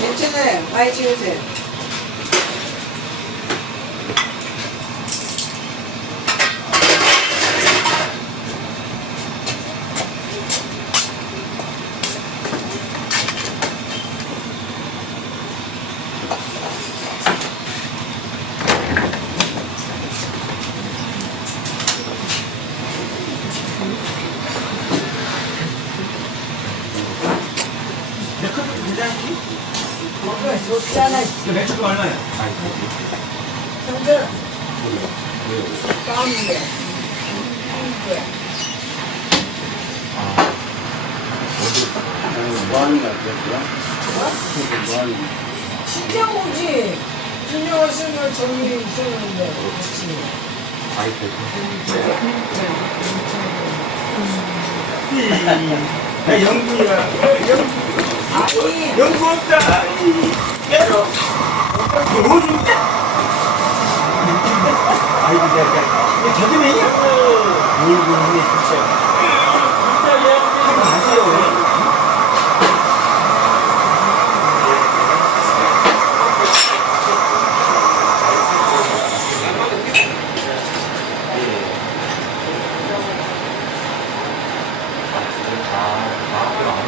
냄새는 많이 지우세요. 좋잖아. 그 맥주도 얼마야? 형들. 까는데. 뭐 하는 거야, 그랬구나? 뭐 하는 거야? 진짜 오지. 진짜 왔으면 정리 있었는데. 그렇지. 나 영분이야. 아니, 영분 없다. 깨로. 뭐 준대? 아이고, 내가. 이거 개그맨이야? 울고 있네, 진짜. 하지 마세요. 이게 진짜. 내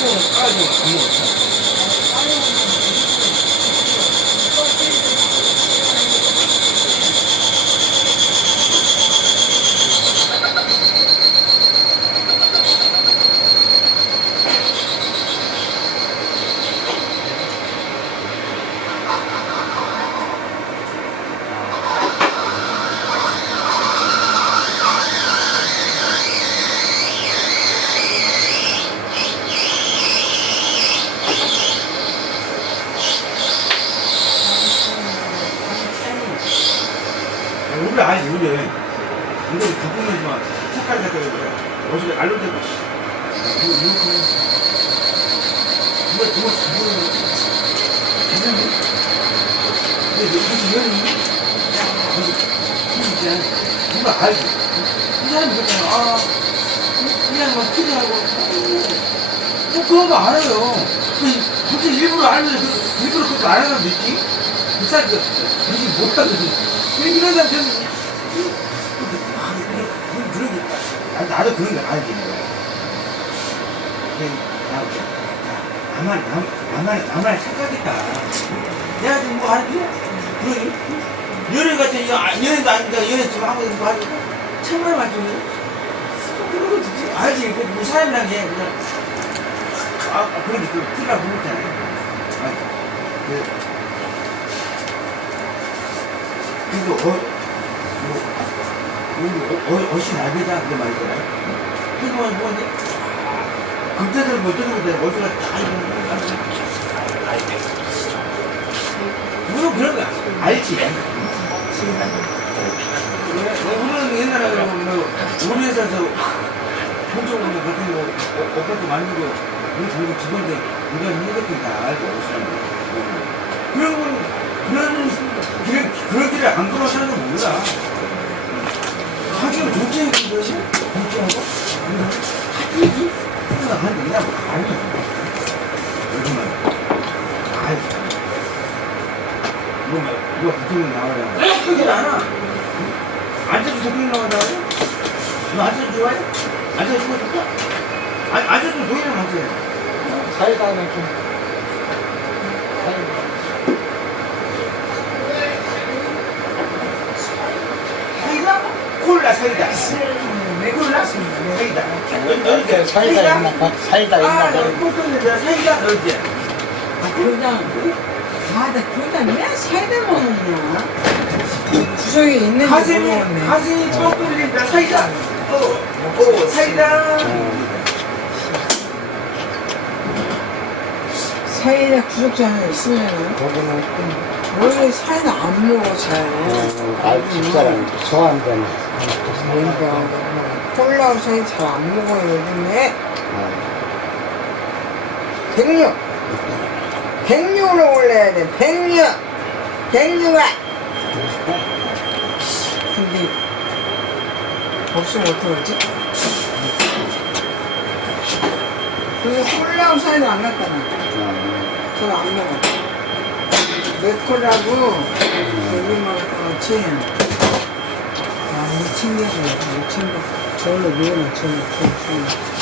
이거 따고 까가 우리 알지, 우리. 이거 가끔이지만 색깔 색깔 그래. 어제 알로 대고. 이거 이거 이거 이거 이거 괜찮니? 근데 이거 무슨 이현이? 진짜 누가 알지? 이 사람이 그랬잖아. 아, 그냥 막 기대하고. 뭐 그런 거 알아요. 그 굳이 일부러 알면서 그- 일부러 그것도 안 하는 느낌? 그 사람 그 굳이 못하거든. 이런 저는 아, 그래, 그런 그런 게 나- 나도 그런 거 알지 내가. 근데 나, 나 나만 남, 나만 나만 착각했다. 내가 지금 뭐 하지? 그러니 연애 같은 아, 연애도 아닌데 연애 좀 하고 거 하지? 정말 맞죠? 그런 거 듣지 알지? 그 뭐 사람이란 게 그냥 아, 아 그런 게그 티가 보였잖아요. 맞아. 그 그래도 어, 뭐, 어, 어, 어시 나비다 그 말이잖아. 그거 뭐, 뭐지? 그때들 못내 어디가 다 이거 물론 그런 거 알지. 왜, 우리는 옛날에 뭐, 우리 회사에서 공정으로 같은 거, 어, 오빠도 만들고, 우리 전국 직원들, 우리가 힘들게 다 알고 오시는 그런 건, 그런, 우리 안 돌아서는 거 몰라. 하긴 문제인 거지? 문제하고? 하기지? 생각하는 그냥 아니. 요즘은. 아이. 이거 말, 이거 부통령 나가잖아. 크질 않아. 앉아서 부통령 나가잖아. 너 앉아서 좋아해? 앉아서 죽어줄까? 아, 앉아서 노예랑 앉아야 돼. 사이다는 좀. 콜라 사이다. 왜 골랐습니다. 사이다. 이렇게 사이다 있나 봐. 사이다 아, 있나 너 봐. 내가 사이다? 아, 그러다. 아, 나 그러다 왜 사이다 먹느냐? 구석에 있는지 가슴이. 가슴이 뻥 뚫린다. 사이다. 어, 어, 사이다. 사이다 하나 있으면은 거기는 좀 원래 사이다 안 먹어 잘. 아, 집사람 소환된 뭔가 콜라 사이 잘 안 먹어요 요즘에. 백류. 백류로 올려야 돼. 백류. 백류가. 근데 없으면 어떡하지? 근데 콜라 사이도 안 갔잖아. 그거 안 먹어. 맥콜하고 여기만 같이 많이 챙겨줘야 돼. 챙겨. 저걸로 미워놔, 저걸로, 저걸로.